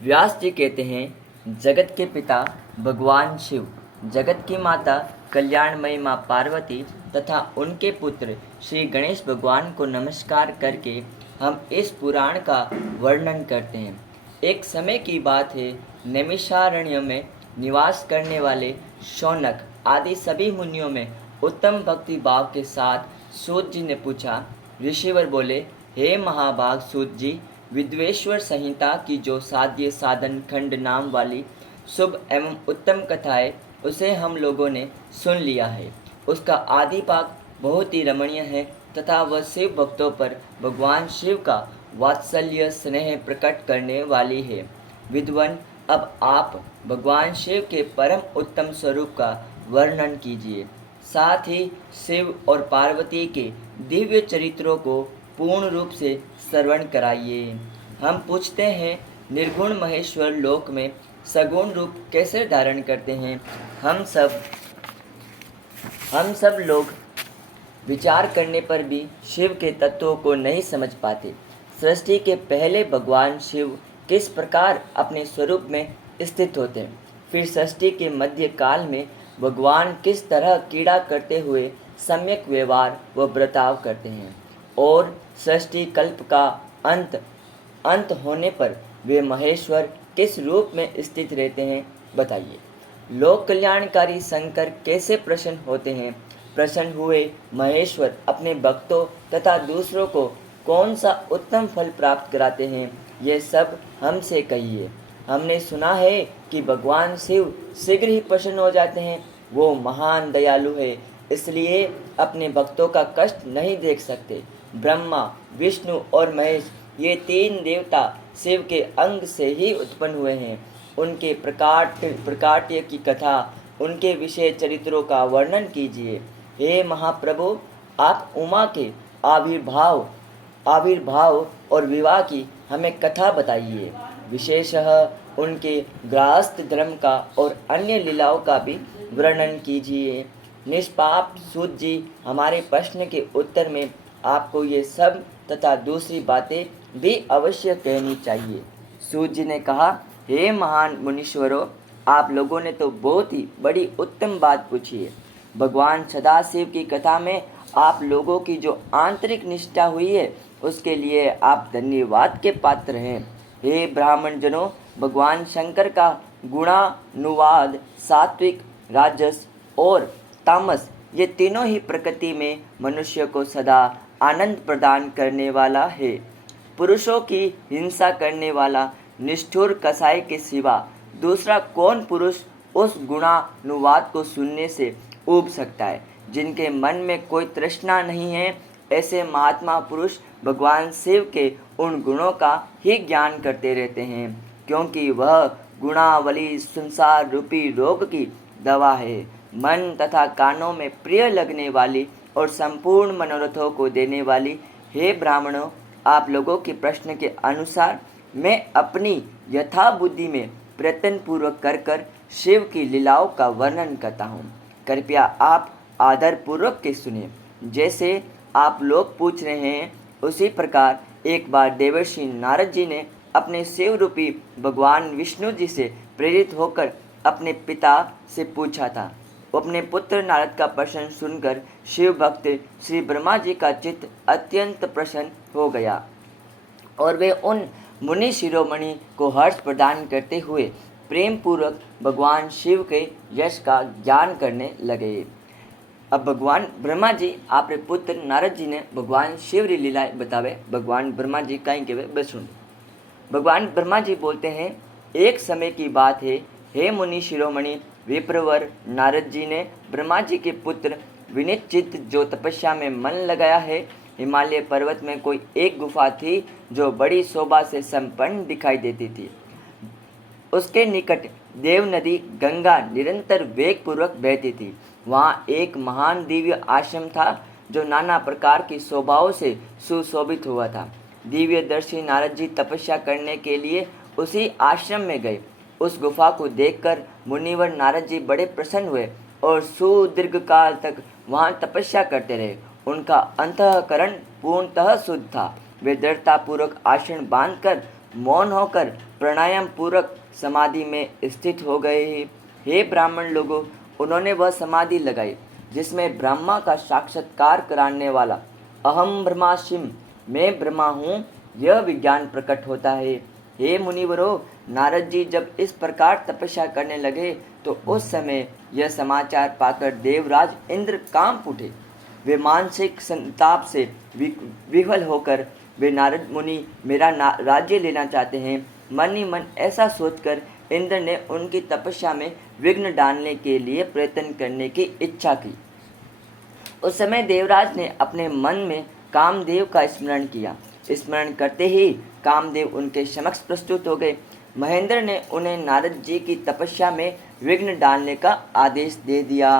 व्यास जी कहते हैं, जगत के पिता भगवान शिव, जगत की माता कल्याणमयी माँ पार्वती तथा उनके पुत्र श्री गणेश भगवान को नमस्कार करके हम इस पुराण का वर्णन करते हैं। एक समय की बात है, नैमिषारण्य में निवास करने वाले शौनक आदि सभी मुनियों में उत्तम भक्ति भाव के साथ सूत जी ने पूछा। ऋषिवर बोले, हे महाभाग सूत जी, विद्वेश्वर संहिता की जो साध्य साधन खंड नाम वाली शुभ एवं उत्तम कथा है, उसे हम लोगों ने सुन लिया है। उसका आदि भाग बहुत ही रमणीय है तथा वह शिव भक्तों पर भगवान शिव का वात्सल्य स्नेह प्रकट करने वाली है। विद्वान, अब आप भगवान शिव के परम उत्तम स्वरूप का वर्णन कीजिए, साथ ही शिव और पार्वती के दिव्य चरित्रों को पूर्ण रूप से श्रवण कराइए। हम पूछते हैं, निर्गुण महेश्वर लोक में सगुण रूप कैसे धारण करते हैं? हम सब लोग विचार करने पर भी शिव के तत्वों को नहीं समझ पाते। सृष्टि के पहले भगवान शिव किस प्रकार अपने स्वरूप में स्थित होते हैं, फिर सृष्टि के मध्य काल में भगवान किस तरह क्रीड़ा करते हुए सम्यक व्यवहार व बर्ताव करते हैं, और सृष्टि कल्प का अंत होने पर वे महेश्वर किस रूप में स्थित रहते हैं, बताइए। लोक कल्याणकारी शंकर कैसे प्रसन्न होते हैं? प्रसन्न हुए महेश्वर अपने भक्तों तथा दूसरों को कौन सा उत्तम फल प्राप्त कराते हैं, ये सब हमसे कहिए। हमने सुना है कि भगवान शिव शीघ्र ही प्रसन्न हो जाते हैं। वो महान दयालु है, इसलिए अपने भक्तों का कष्ट नहीं देख सकते। ब्रह्मा, विष्णु और महेश, ये तीन देवता शिव के अंग से ही उत्पन्न हुए हैं। उनके प्रकाट्य की कथा, उनके विशेष चरित्रों का वर्णन कीजिए। हे महाप्रभु, आप उमा के आविर्भाव और विवाह की हमें कथा बताइए। विशेषतः उनके गृहस्थ धर्म का और अन्य लीलाओं का भी वर्णन कीजिए। निष्पाप सूत जी, हमारे प्रश्न के उत्तर में आपको ये सब तथा दूसरी बातें भी अवश्य कहनी चाहिए। सूत जी ने कहा, हे महान मुनीश्वरों, आप लोगों ने तो बहुत ही बड़ी उत्तम बात पूछी है। भगवान सदाशिव की कथा में आप लोगों की जो आंतरिक निष्ठा हुई है, उसके लिए आप धन्यवाद के पात्र हैं। हे ब्राह्मण जनों, भगवान शंकर का गुणानुवाद सात्विक, राजस और तामस, ये तीनों ही प्रकृति में मनुष्य को सदा आनंद प्रदान करने वाला है। पुरुषों की हिंसा करने वाला निष्ठुर कसाई के सिवा दूसरा कौन पुरुष उस गुणानुवाद को सुनने से ऊब सकता है? जिनके मन में कोई तृष्णा नहीं है, ऐसे महात्मा पुरुष भगवान शिव के उन गुणों का ही ज्ञान करते रहते हैं, क्योंकि वह गुणावली संसार रूपी रोग की दवा है। मन तथा कानों में प्रिय लगने वाली और संपूर्ण मनोरथों को देने वाली, हे ब्राह्मणों, आप लोगों के प्रश्न के अनुसार मैं अपनी यथा बुद्धि में प्रयत्न पूर्वक कर शिव की लीलाओं का वर्णन करता हूँ। कृपया आप आदर पूर्वक के सुनिए। जैसे आप लोग पूछ रहे हैं, उसी प्रकार एक बार देवर्षि नारद जी ने अपने शिव रूपी भगवान विष्णु जी से प्रेरित होकर अपने पिता से पूछा था। अपने पुत्र नारद का प्रश्न सुनकर शिव भक्त श्री ब्रह्मा जी का चित्त अत्यंत प्रसन्न हो गया और वे उन मुनि शिरोमणि को हर्ष प्रदान करते हुए प्रेम पूर्वक भगवान शिव के यश का ज्ञान करने लगे। अब भगवान ब्रह्मा जी आपरे पुत्र नारद जी ने भगवान शिव री लीलाएं बतावे। भगवान ब्रह्मा जी कहीं के वे सुन। भगवान ब्रह्मा जी बोलते हैं, एक समय की बात है, हे मुनि शिरोमणि विप्रवर, नारद जी ने ब्रह्मा जी के पुत्र विनीत चित्त जो तपस्या में मन लगाया है, हिमालय पर्वत में कोई एक गुफा थी जो बड़ी शोभा से संपन्न दिखाई देती थी। उसके निकट देव नदी गंगा निरंतर वेग पूर्वक बहती थी। वहाँ एक महान दिव्य आश्रम था जो नाना प्रकार की शोभाओं से सुशोभित हुआ था। दिव्य दर्शी नारद जी तपस्या करने के लिए उसी आश्रम में गए। उस गुफा को देखकर मुनिवर नारद जी बड़े प्रसन्न हुए और सुदीर्घ काल तक वहाँ तपस्या करते रहे। उनका अंतःकरण पूर्णतः शुद्ध था। वे दृढ़तापूर्वक आसन बांधकर मौन होकर प्राणायाम पूर्वक समाधि में स्थित हो गए। हे ब्राह्मण लोगों, उन्होंने वह समाधि लगाई जिसमें ब्रह्मा का साक्षात्कार कराने वाला अहम ब्रह्मास्मि, मैं ब्रह्मा हूँ, यह विज्ञान प्रकट होता है। हे मुनिवरों, नारद जी जब इस प्रकार तपस्या करने लगे तो उस समय यह समाचार पाकर देवराज इंद्र कांप उठे। वे मानसिक संताप से विह्वल होकर वे नारद मुनि मेरा राज्य लेना चाहते हैं, मन ही मन ऐसा सोचकर इंद्र ने उनकी तपस्या में विघ्न डालने के लिए प्रयत्न करने की इच्छा की। उस समय देवराज ने अपने मन में कामदेव का स्मरण किया। स्मरण करते ही कामदेव उनके समक्ष प्रस्तुत हो गए। महेंद्र ने उन्हें नारद जी की तपस्या में विघ्न डालने का आदेश दे दिया।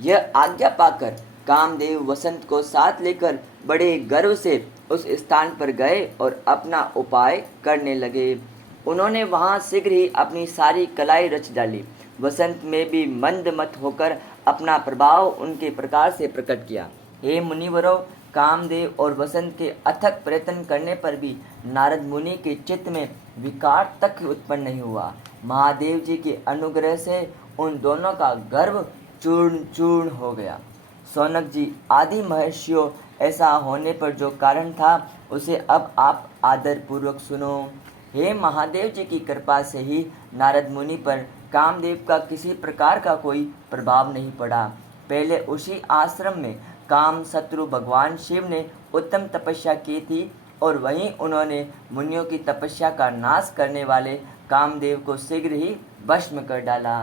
यह आज्ञा पाकर कामदेव वसंत को साथ लेकर बड़े गर्व से उस स्थान पर गए और अपना उपाय करने लगे। उन्होंने वहां शीघ्र ही अपनी सारी कलाई रच डाली। वसंत में भी मंद मत होकर अपना प्रभाव उनके प्रकार से प्रकट किया। हे मुनिवरों, कामदेव और वसंत के अथक प्रयत्न करने पर भी नारद मुनि के चित्त में विकार तक उत्पन्न नहीं हुआ। महादेव जी के अनुग्रह से उन दोनों का गर्व चूर्ण चूर्ण हो गया। सौनक जी आदि महर्षियों, ऐसा होने पर जो कारण था उसे अब आप आदर पूर्वक सुनो। हे महादेव जी की कृपा से ही नारद मुनि पर कामदेव का किसी प्रकार का कोई प्रभाव नहीं पड़ा। पहले उसी आश्रम में काम शत्रु भगवान शिव ने उत्तम तपस्या की थी और वहीं उन्होंने मुनियों की तपस्या का नाश करने वाले कामदेव को शीघ्र ही भस्म कर डाला।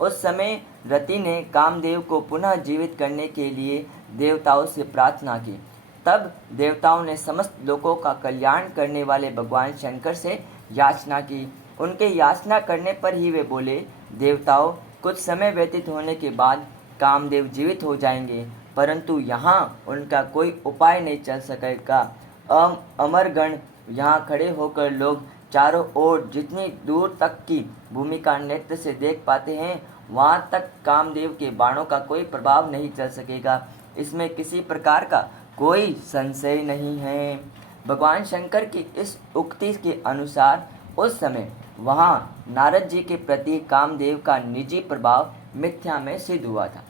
उस समय रति ने कामदेव को पुनः जीवित करने के लिए देवताओं से प्रार्थना की। तब देवताओं ने समस्त लोकों का कल्याण करने वाले भगवान शंकर से याचना की। उनके याचना करने पर ही वे बोले, देवताओं, कुछ समय व्यतीत होने के बाद कामदेव जीवित हो जाएंगे, परंतु यहाँ उनका कोई उपाय नहीं चल सकेगा। अमरगण यहाँ खड़े होकर लोग चारों ओर जितनी दूर तक की भूमि का नेत्र से देख पाते हैं, वहाँ तक कामदेव के बाणों का कोई प्रभाव नहीं चल सकेगा। इसमें किसी प्रकार का कोई संशय नहीं है। भगवान शंकर की इस उक्ति के अनुसार उस समय वहाँ नारद जी के प्रति कामदेव का निजी प्रभाव मिथ्या में सिद्ध हुआ था।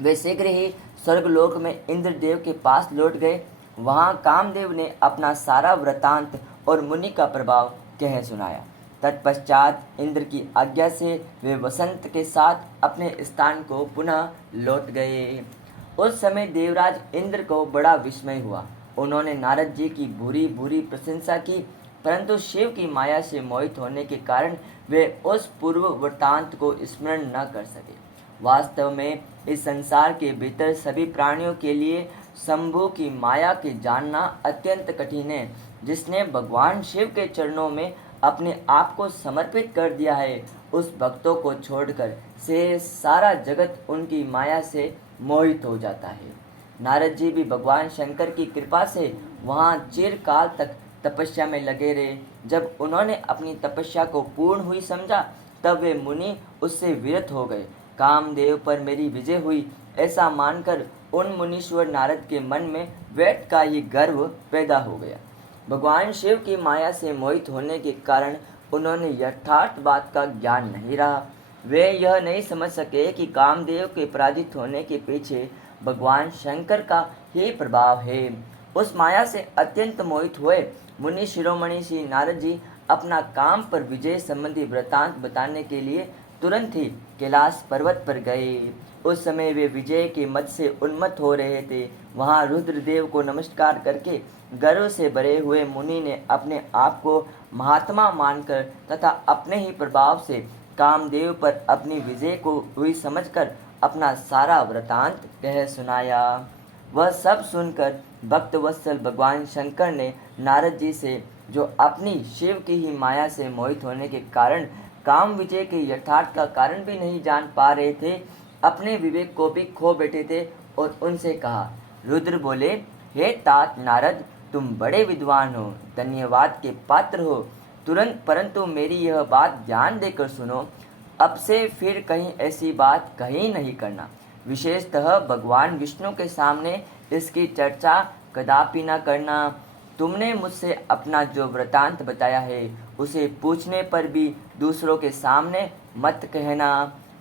वे शीघ्र ही स्वर्गलोक में इंद्रदेव के पास लौट गए। वहाँ कामदेव ने अपना सारा वृतांत और मुनि का प्रभाव कह सुनाया। तत्पश्चात इंद्र की आज्ञा से वे वसंत के साथ अपने स्थान को पुनः लौट गए। उस समय देवराज इंद्र को बड़ा विस्मय हुआ। उन्होंने नारद जी की बुरी बुरी प्रशंसा की, परंतु शिव की माया से मोहित होने के कारण वे उस पूर्व वृत्तांत को स्मरण न कर सके। वास्तव में इस संसार के भीतर सभी प्राणियों के लिए शंभु की माया के जानना अत्यंत कठिन है। जिसने भगवान शिव के चरणों में अपने आप को समर्पित कर दिया है, उस भक्तों को छोड़कर से सारा जगत उनकी माया से मोहित हो जाता है। नारद जी भी भगवान शंकर की कृपा से वहाँ चिरकाल तक तपस्या में लगे रहे। जब उन्होंने अपनी तपस्या को पूर्ण हुई समझा, तब वे मुनि उससे विरत हो गए। कामदेव पर मेरी विजय हुई ऐसा मानकर उन मुनीश्वर नारद के मन में वैट का ही गर्व पैदा हो गया। भगवान शिव की माया से मोहित होने के कारण उन्होंने यथार्थ बात का ज्ञान नहीं रहा। वे यह नहीं समझ सके कि कामदेव के पराजित होने के पीछे भगवान शंकर का ही प्रभाव है। उस माया से अत्यंत मोहित हुए मुनि शिरोमणि श्री नारद जी अपना काम पर विजय संबंधी वृतांत बताने के लिए तुरंत ही कैलाश पर्वत पर गए। उस समय वे विजय के मद से उन्मत्त हो रहे थे। वहाँ रुद्रदेव को नमस्कार करके गर्व से भरे हुए मुनि ने अपने आप को महात्मा मानकर तथा अपने ही प्रभाव से कामदेव पर अपनी विजय को हुई समझकर अपना सारा वृतांत कह सुनाया। वह सब सुनकर भक्त वत्सल भगवान शंकर ने नारद जी से, जो अपनी शिव की ही माया से मोहित होने के कारण काम विजय के यथार्थ का कारण भी नहीं जान पा रहे थे, अपने विवेक को भी खो बैठे थे और उनसे कहा। रुद्र बोले, हे तात नारद, तुम बड़े विद्वान हो, धन्यवाद के पात्र हो, तुरंत परंतु मेरी यह बात ध्यान देकर सुनो। अब से फिर कहीं ऐसी बात कहीं नहीं करना। विशेषतः भगवान विष्णु के सामने इसकी चर्चा कदापि न करना। तुमने मुझसे अपना जो वृतांत बताया है उसे पूछने पर भी दूसरों के सामने मत कहना।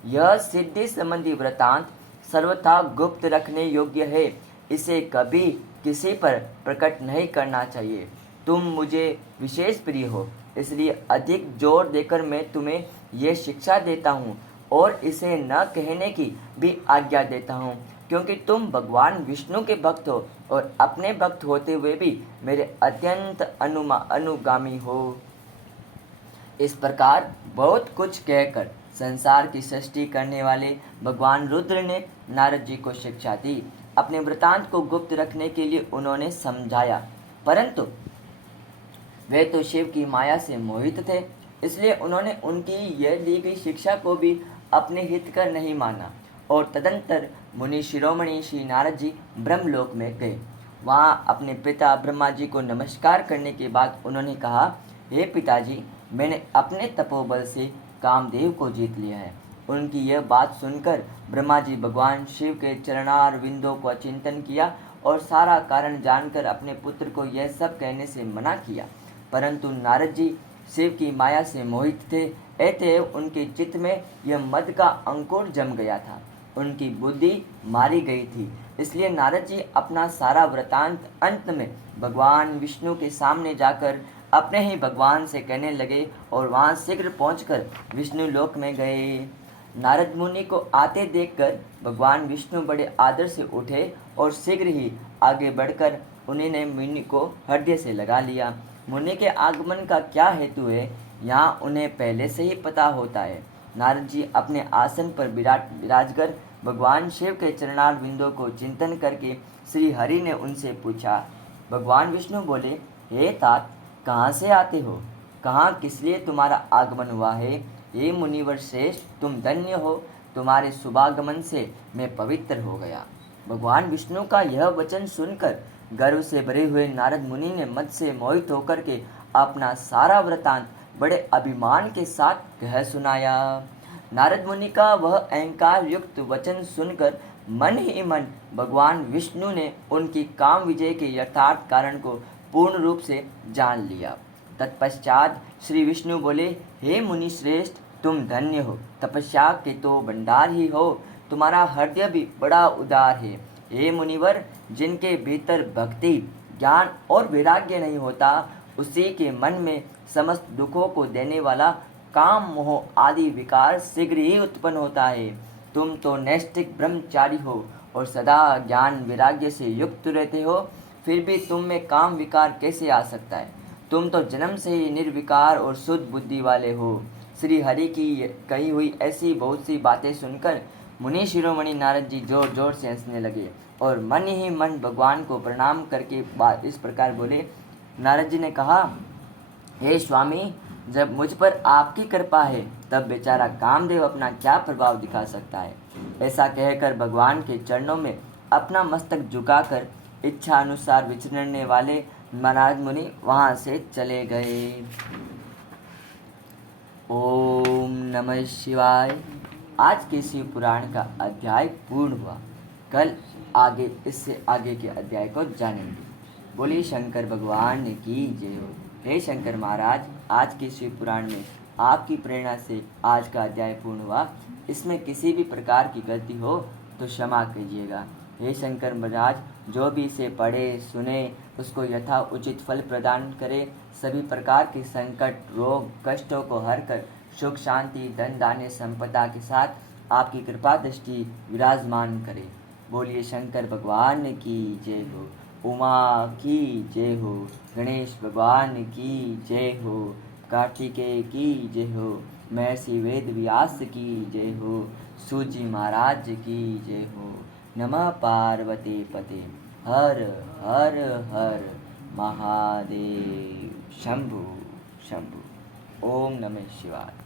यह सिद्धि संबंधी वृतांत सर्वथा गुप्त रखने योग्य है, इसे कभी किसी पर प्रकट नहीं करना चाहिए। तुम मुझे विशेष प्रिय हो, इसलिए अधिक जोर देकर मैं तुम्हें यह शिक्षा देता हूँ और इसे न कहने की भी आज्ञा देता हूँ, क्योंकि तुम भगवान विष्णु के भक्त हो और अपने भक्त होते हुए भी मेरे अत्यंत अनुगामी हो। इस प्रकार बहुत कुछ कहकर संसार की सृष्टि करने वाले भगवान रुद्र ने नारद जी को शिक्षा दी। अपने वृतांत को गुप्त रखने के लिए उन्होंने समझाया, परंतु वे तो शिव की माया से मोहित थे, इसलिए उन्होंने उनकी यह दी गई शिक्षा को भी अपने हित कर नहीं माना और तदंतर मुनि शिरोमणि श्री नारद जी ब्रह्मलोक में गए। वहाँ अपने पिता ब्रह्मा जी को नमस्कार करने के बाद उन्होंने कहा, हे पिताजी, मैंने अपने तपोबल से कामदेव को जीत लिया है। उनकी यह बात सुनकर ब्रह्मा जी भगवान शिव के चरणार विंदों को चिंतन किया और सारा कारण जानकर अपने पुत्र को यह सब कहने से मना किया, परंतु नारद जी शिव की माया से मोहित थे, अतएव उनके चित्त में यह मद का अंकुर जम गया था, उनकी बुद्धि मारी गई थी। इसलिए नारद जी अपना सारा वृतांत अंत में भगवान विष्णु के सामने जाकर अपने ही भगवान से कहने लगे और वहाँ शीघ्र पहुंचकर विष्णु लोक में गए। नारद मुनि को आते देखकर भगवान विष्णु बड़े आदर से उठे और शीघ्र ही आगे बढ़कर उन्होंने मुनि को हृदय से लगा लिया। मुनि के आगमन का क्या हेतु है, यहाँ उन्हें पहले से ही पता होता है। नारद जी अपने आसन पर विराजकर भगवान शिव के चरणार बिंदों को चिंतन करके श्री हरि ने उनसे पूछा। भगवान विष्णु बोले, हे तात, कहाँ से आते हो? कहाँ किस लिए तुम्हारा आगमन हुआ है? हे मुनिवर श्रेष्ठ, तुम धन्य हो, तुम्हारे शुभागमन से मैं पवित्र हो गया। भगवान विष्णु का यह वचन सुनकर गर्व से भरे हुए नारद मुनि ने मद से मोहित होकर के अपना सारा वृतांत बड़े अभिमान के साथ कह सुनाया। नारद मुनि का वह अहंकार युक्त वचन सुनकर मन ही मन भगवान विष्णु ने उनकी काम विजय के यथार्थ कारण को पूर्ण रूप से जान लिया। तत्पश्चात श्री विष्णु बोले, हे मुनि श्रेष्ठ, तुम धन्य हो, तपस्या के तो भंडार ही हो, तुम्हारा हृदय भी बड़ा उदार है। हे मुनिवर, जिनके भीतर भक्ति, ज्ञान और वैराग्य नहीं होता, उसी के मन में समस्त दुखों को देने वाला काम, मोह आदि विकार शीघ्र ही उत्पन्न होता है। तुम तो नैष्ठिक ब्रह्मचारी हो और सदा ज्ञान वैराग्य से युक्त रहते हो, फिर भी तुम में काम विकार कैसे आ सकता है? तुम तो जन्म से ही निर्विकार और शुद्ध बुद्धि वाले हो। श्री हरि की कही हुई ऐसी बहुत सी बातें सुनकर मुनि शिरोमणि नारद जी जोर जोर से हंसने लगे और मन ही मन भगवान को प्रणाम करके इस प्रकार बोले। नारद जी ने कहा, हे स्वामी, जब मुझ पर आपकी कृपा है तब बेचारा कामदेव अपना क्या प्रभाव दिखा सकता है। ऐसा कहकर भगवान के चरणों में अपना मस्तक झुकाकर इच्छा अनुसार विचरने वाले नारद मुनि वहाँ से चले गए। ओम नमः शिवाय। आज के शिव पुराण का अध्याय पूर्ण हुआ। कल आगे इससे आगे के अध्याय को जानेंगे। बोलिए शंकर भगवान की जय हो। हे शंकर महाराज, आज के शिव पुराण में आपकी प्रेरणा से आज का अध्याय पूर्ण हुआ। इसमें किसी भी प्रकार की गलती हो तो क्षमा कीजिएगा। हे शंकर महाराज, जो भी इसे पढ़े सुने उसको यथा उचित फल प्रदान करे, सभी प्रकार के संकट, रोग, कष्टों को हर कर सुख शांति, धन धान्य संपदा के साथ आपकी कृपा दृष्टि विराजमान करे। बोलिए शंकर भगवान की जय हो। उमा की जय हो। गणेश भगवान की जय हो। कार्तिकेय की जय हो। महर्षि वेद व्यास की जय हो। सूजी महाराज की जय हो। नमः पार्वती पते हर हर हर महादेव। शंभु शंभु। ओम नमः शिवाय।